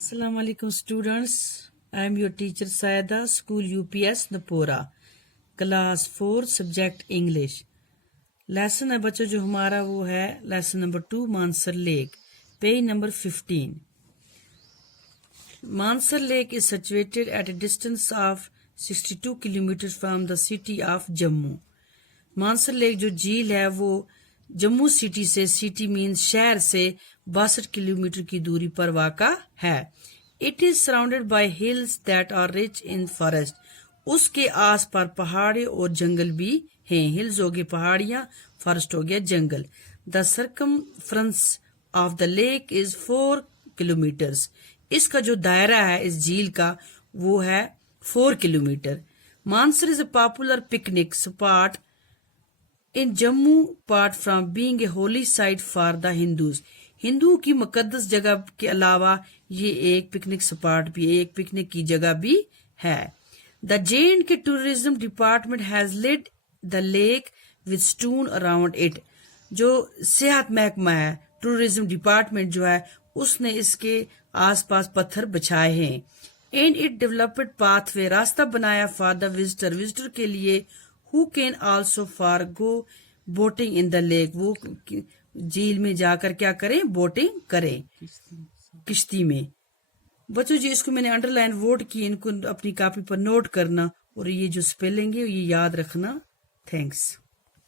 Assalamu alaikum students. I am your teacher Saida, School UPS Napora, Class 4, Subject English. Lesson ہے بچوں جو ہمارا وہ ہے lesson number 2 Mansar Lake, page number 15. Mansar Lake is situated at a distance of 62 kilometers from the city of Jammu. Mansar lake جو جھیل ہے وہ جموں سٹی سے سٹی مینز شہر سے 62 کلومیٹر کی دوری پر واقع ہے. It is surrounded by hills that are rich in forest. اس کے آس پاس پہاڑی اور جنگل بھی ہیں. ہلز ہو گئے پہاڑیاں، فارسٹ ہو گیا جنگل. The circumference of the lake is 4 kilometres. اس کا جو دائرہ ہے اس جھیل کا وہ ہے 4 kilometre. Mansar is a popular picnic spot in Jammu apart from being a holy site for the Hindus. ہندوؤں کی مقدس جگہ کے علاوہ یہ ایک پکنک سپاٹ بھی ایک پکنک کی جگہ بھی ہے. The J&K Tourism Department has lit the lake with stone around it. جو سیاحت محکمہ ہے ٹورزم ڈپارٹمنٹ جو ہے اس نے اس کے آس پاس پتھر بچھائے ہیں. And it developed pathway راستہ بنایا for the visitor کے لیے who can also forgo boating in the lake. وہ جھیل میں جا کر کیا کریں بوٹنگ کریں کشتی میں. بچوں جی اس کو میں نے انڈر لائن ورڈ کی ان کو اپنی کاپی پر نوٹ کرنا اور یہ جو سپیلنگ ہے یہ یاد رکھنا. تھینکس.